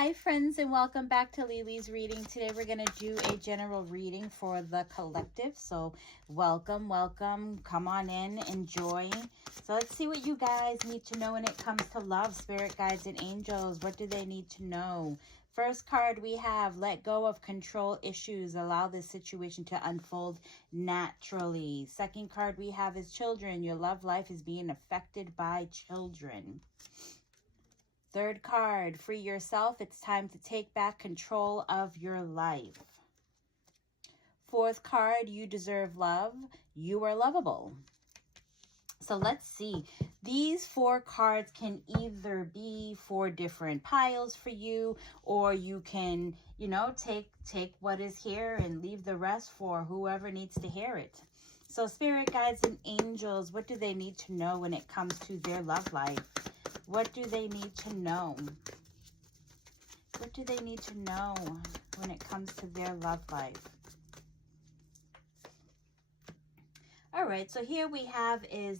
Hi friends, and welcome back to Lily's reading. Today we're going to do a general reading for the collective. So welcome. Come on in, enjoy. So let's see what you guys need to know when it comes to love, spirit guides, and angels. What do they need to know? First card we have, let go of control issues. Allow this situation to unfold naturally. Second card we have is children. Your love life is being affected by children. Third card, free yourself. It's time to take back control of your life. Fourth card, you deserve love. You are lovable. So let's see. These four cards can either be four different piles for you, or you can, take what is here and leave the rest for whoever needs to hear it. So spirit guides and angels, what do they need to know when it comes to their love life? What do they need to know? What do they need to know when it comes to their love life? All right, so here we have is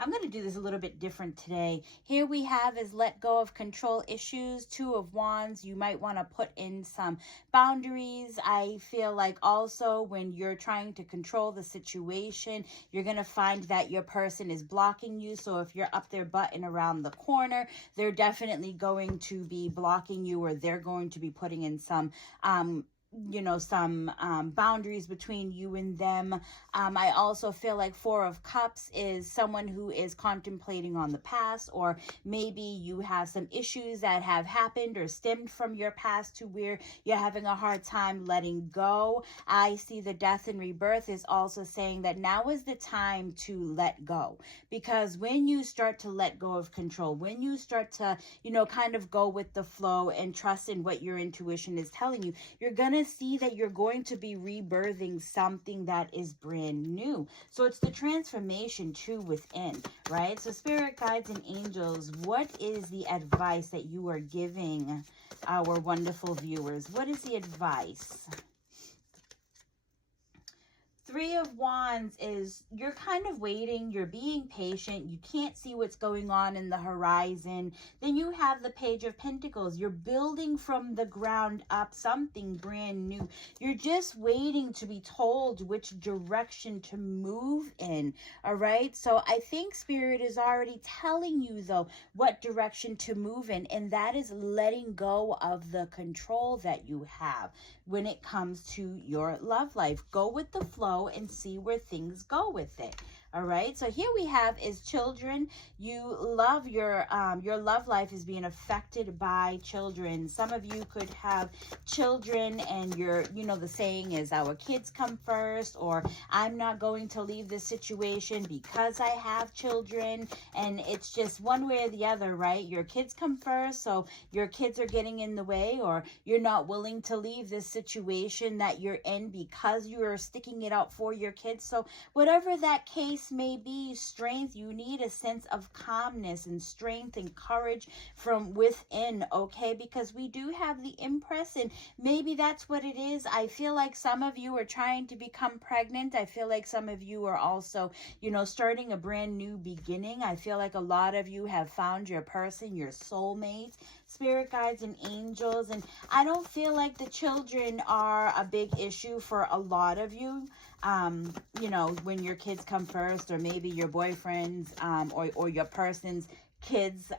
I'm going to do this a little bit different today. Here we have is let go of control issues, Two of Wands. You might want to put in some boundaries. I feel like also when you're trying to control the situation, you're going to find that your person is blocking you. So if you're up their butt and around the corner, they're definitely going to be blocking you, or they're going to be putting in some boundaries between you and them. I also feel like Four of Cups is someone who is contemplating on the past, or maybe you have some issues that have happened or stemmed from your past to where you're having a hard time letting go. I see the Death and Rebirth is also saying that now is the time to let go, because when you start to let go of control, when you start to, kind of go with the flow and trust in what your intuition is telling you, you're going to see that you're going to be rebirthing something that is brand new. So it's the transformation too within, right? So spirit guides and angels, what is the advice that you are giving our wonderful viewers? What is the advice? Three of Wands is you're kind of waiting, you're being patient, you can't see what's going on in the horizon. Then you have the Page of Pentacles. You're building from the ground up something brand new. You're just waiting to be told which direction to move in, all right? So I think Spirit is already telling you, though, what direction to move in, and that is letting go of the control that you have when it comes to your love life. Go with the flow and see where things go with it. All right, so here we have is children. You love your love life is being affected by children. Some of you could have children and you're, the saying is our kids come first, or I'm not going to leave this situation because I have children. And it's just one way or the other, right? Your kids come first, so your kids are getting in the way, or you're not willing to leave this situation that you're in because you are sticking it out for your kids. So whatever that case may be, strength, you need a sense of calmness and strength and courage from within, okay? Because we do have the Empress, and maybe that's what it is. I feel like some of you are trying to become pregnant. I feel like some of you are also, starting a brand new beginning. I feel like a lot of you have found your person, your soulmate, spirit guides and angels. And I don't feel like the children are a big issue for a lot of you. When your kids come first, or maybe your boyfriend's or your person's kids,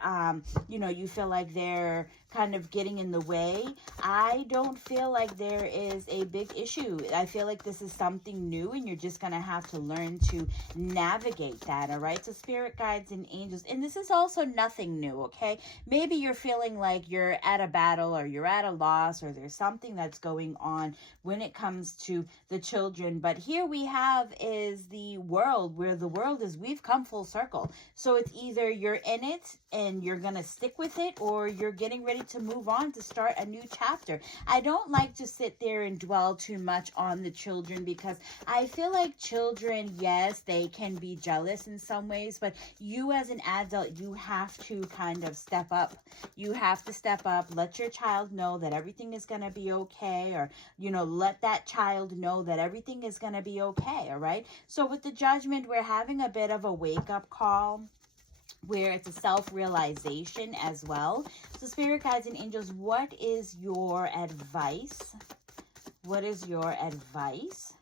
you feel like they're kind of getting in the way. I don't feel like there is a big issue. I feel like this is something new, and you're just going to have to learn to navigate that, all right? So spirit guides and angels, and this is also nothing new, okay? Maybe you're feeling like you're at a battle, or you're at a loss, or there's something that's going on when it comes to the children. But here we have is the world, where the world is, we've come full circle. So it's either you're in it and you're going to stick with it, or you're getting ready to move on to start a new chapter. I don't like to sit there and dwell too much on the children, because I feel like children, yes, they can be jealous in some ways, but you as an adult, you have to kind of step up. You have to step up, let your child know that everything is going to be okay, or, let that child know that everything is going to be okay, all right? So with the Judgment, we're having a bit of a wake-up call. where it's a self-realization as well. So spirit guides and angels, what is your advice? What is your advice?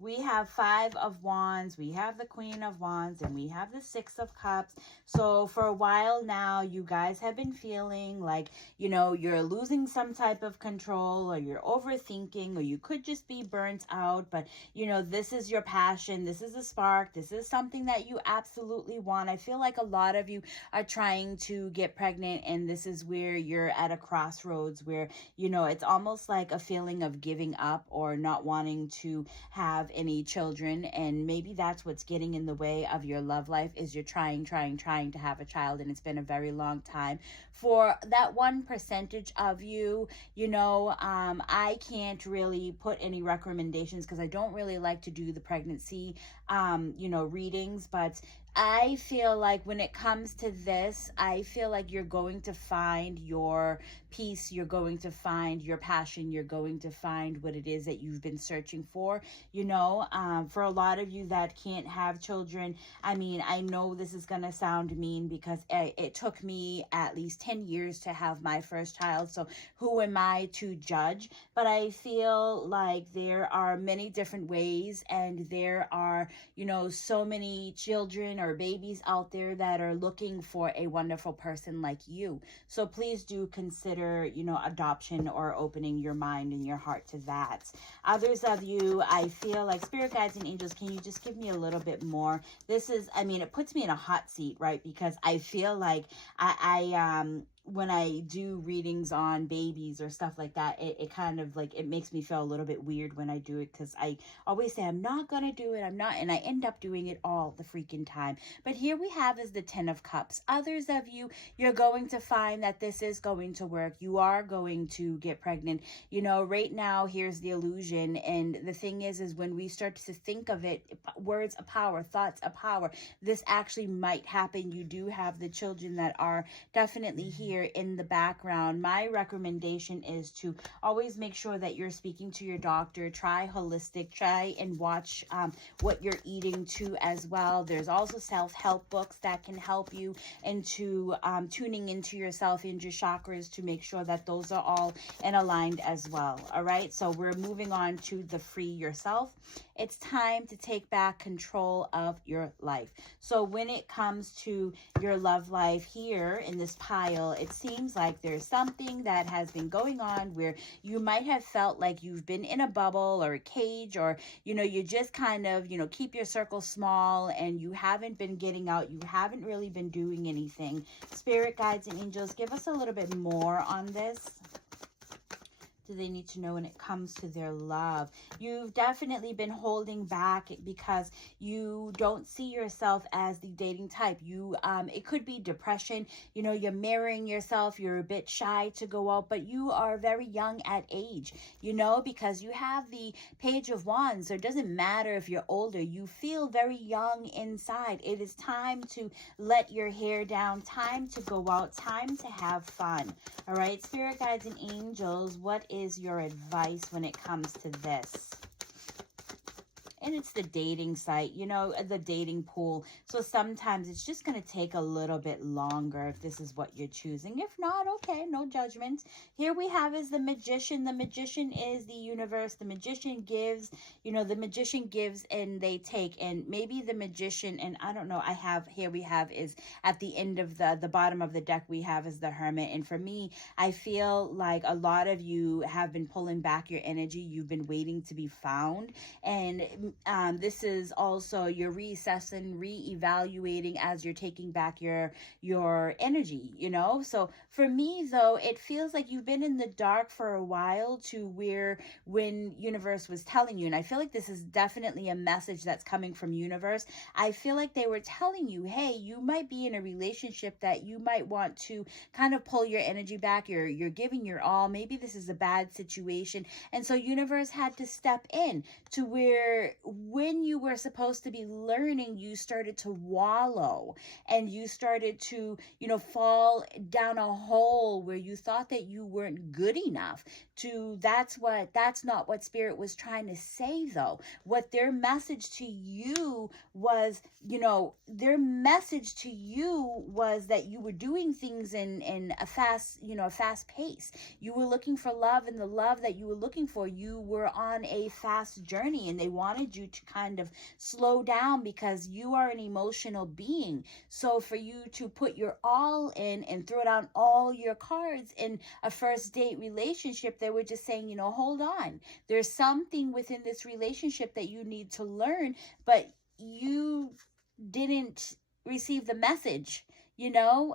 We have 5 of Wands, we have the Queen of Wands, and we have the 6 of Cups. So for a while now, you guys have been feeling like, you know, you're losing some type of control, or you're overthinking, or you could just be burnt out. But, you know, this is your passion. This is a spark. This is something that you absolutely want. I feel like a lot of you are trying to get pregnant, and this is where you're at a crossroads where, you know, it's almost like a feeling of giving up or not wanting to have any children, and maybe that's what's getting in the way of your love life, is you're trying to have a child, and it's been a very long time. For that 1% of you, you know, I can't really put any recommendations because I don't really like to do the pregnancy you know, readings, but I feel like when it comes to this, I feel like you're going to find your peace, you're going to find your passion, you're going to find what it is that you've been searching for. You know, for a lot of you that can't have children, I mean, I know this is going to sound mean because it took me at least 10 years to have my first child, so who am I to judge? But I feel like there are many different ways, and there are, you know, so many children or babies out there that are looking for a wonderful person like you. So please do consider, you know, adoption, or opening your mind and your heart to that. Others of you, I feel like spirit guides and angels, can you just give me a little bit more? This is, I mean, it puts me in a hot seat, right? Because I feel like when I do readings on babies or stuff like that, it kind of like, it makes me feel a little bit weird when I do it, because I always say I'm not gonna do it, I'm not, and I end up doing it all the freaking time. But here we have is the 10 of Cups. Others of you, you're going to find that this is going to work. You are going to get pregnant. You know, right now, here's the illusion, and the thing is when we start to think of it, words of power, thoughts of power, this actually might happen. You do have the children that are definitely here in the background. My recommendation is to always make sure that you're speaking to your doctor. Try holistic, try and watch what you're eating too as well. There's also self-help books that can help you into tuning into yourself, into your chakras, to make sure that those are all and aligned as well. All right, so we're moving on to the free yourself. It's time to take back control of your life. So when it comes to your love life, here in this pile, it seems like there's something that has been going on where you might have felt like you've been in a bubble or a cage, or, you know, you just kind of, you know, keep your circle small, and you haven't been getting out. You haven't really been doing anything. Spirit guides and angels, give us a little bit more on this. Do they need to know when it comes to their love? You've definitely been holding back because you don't see yourself as the dating type. You it could be depression. You know, you're mirroring yourself. You're a bit shy to go out, but you are very young at age, you know, because you have the Page of Wands. So it doesn't matter if you're older. You feel very young inside. It is time to let your hair down, time to go out, time to have fun. All right, spirit guides and angels, what is your advice when it comes to this? And it's the dating site, you know, the dating pool. So sometimes it's just going to take a little bit longer if this is what you're choosing. If not, okay, no judgment. Here we have is the Magician. The Magician is the universe. The Magician gives, you know, the Magician gives and they take. And maybe the Magician, and I don't know, I have, here we have is at the end of the bottom of the deck, we have is the Hermit. And for me, I feel like a lot of you have been pulling back your energy. You've been waiting to be found. And this is also you're reassessing, reevaluating as you're taking back your energy, you know. So for me though, it feels like you've been in the dark for a while to where when universe was telling you, and I feel like this is definitely a message that's coming from universe. I feel like they were telling you, hey, you might be in a relationship that you might want to kind of pull your energy back. You're giving your all. Maybe this is a bad situation, and so universe had to step in to where when you were supposed to be learning, you started to wallow, and you started to, fall down a hole where you thought that you weren't good enough to. That's not what Spirit was trying to say, though. What their message to you was, that you were doing things in a fast pace. You were looking for love, and the love that you were looking for, you were on a fast journey, and they wanted you to kind of slow down because you are an emotional being. So for you to put your all in and throw down all your cards in a first date relationship, they were just saying, hold on. There's something within this relationship that you need to learn, but you didn't receive the message. So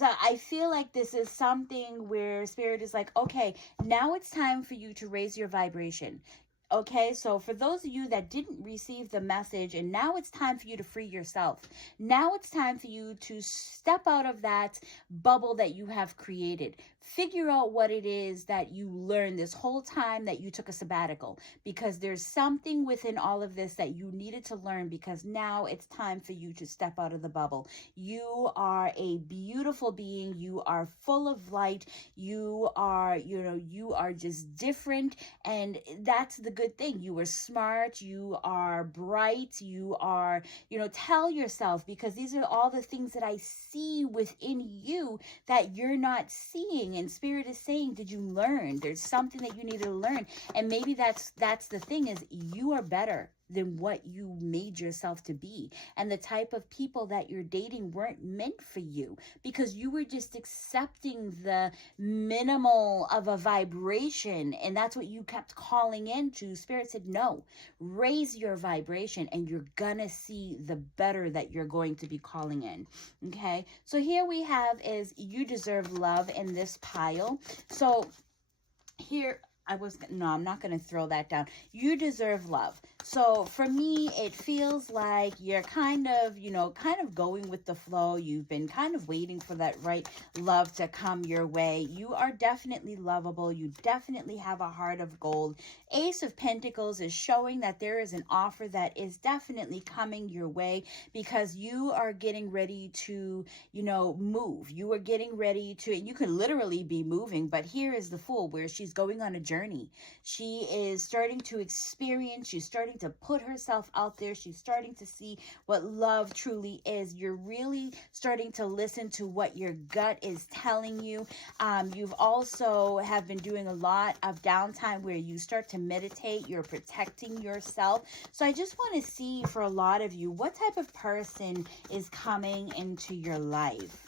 I feel like this is something where Spirit is like, okay, now it's time for you to raise your vibration. Okay, so for those of you that didn't receive the message, and now it's time for you to free yourself. Now it's time for you to step out of that bubble that you have created. Figure out what it is that you learned this whole time that you took a sabbatical, because there's something within all of this that you needed to learn, because now it's time for you to step out of the bubble. You are a beautiful being. You are full of light. You are just different, and that's the good thing. You are smart, you are bright, you are, tell yourself, because these are all the things that I see within you that you're not seeing. And Spirit is saying, did you learn? There's something that you need to learn. And maybe that's the thing, is you are better than what you made yourself to be. And the type of people that you're dating weren't meant for you, because you were just accepting the minimal of a vibration, and that's what you kept calling into. Spirit said, no, raise your vibration, and you're gonna see the better that you're going to be calling in. Okay, so here we have is you deserve love in this pile. So here, I'm not going to throw that down. You deserve love. So for me, it feels like you're kind of going with the flow. You've been kind of waiting for that right love to come your way. You are definitely lovable. You definitely have a heart of gold. Ace of Pentacles is showing that there is an offer that is definitely coming your way, because you are getting ready to, move. You are getting ready to, and you could literally be moving, but here is the Fool, where she's going on a journey. She is starting to experience, she's starting to put herself out there. She's starting to see what love truly is. You're really starting to listen to what your gut is telling you. You've also have been doing a lot of downtime where you start to meditate. You're protecting yourself. So I just want to see, for a lot of you, what type of person is coming into your life.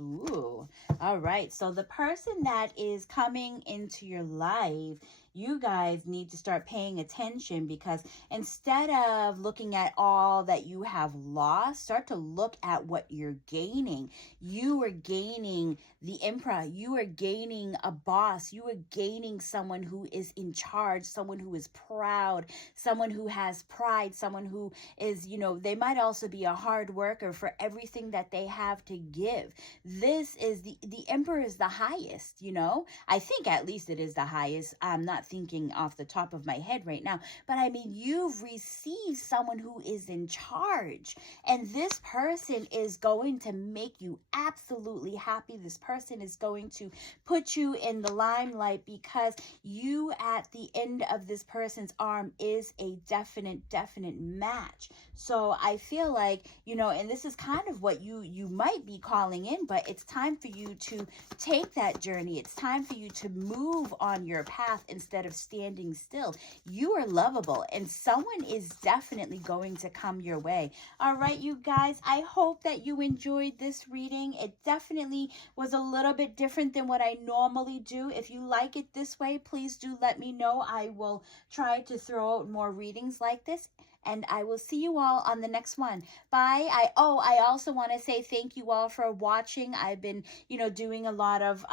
Ooh, all right. So the person that is coming into your life, you guys need to start paying attention, because instead of looking at all that you have lost, start to look at what you're gaining. You are gaining the Emperor. You are gaining a boss. You are gaining someone who is in charge, someone who is proud, someone who has pride, someone who is, they might also be a hard worker for everything that they have to give. This is the Emperor is the highest, I think at least it is the highest. I'm not thinking off the top of my head right now, but I mean, you've received someone who is in charge, and this person is going to make you absolutely happy. This person is going to put you in the limelight, because you at the end of this person's arm is a definite match. So I feel like, and this is kind of what you might be calling in, but it's time for you to take that journey. It's time for you to move on your path instead of standing still. You are lovable, and someone is definitely going to come your way. All right, you guys, I hope that you enjoyed this reading. It definitely was a little bit different than what I normally do. If you like it this way, please do let me know. I will try to throw out more readings like this, and I will see you all on the next one. Bye. I also want to say thank you all for watching. I've been, doing a lot of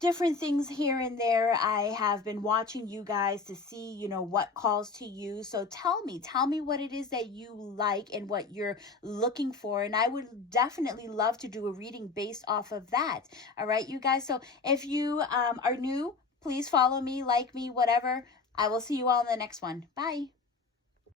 different things here and there. I have been watching you guys to see, what calls to you. So tell me what it is that you like and what you're looking for. And I would definitely love to do a reading based off of that. All right, you guys. So if you are new, Please follow me, like me, whatever. I will see you all in the next one. Bye.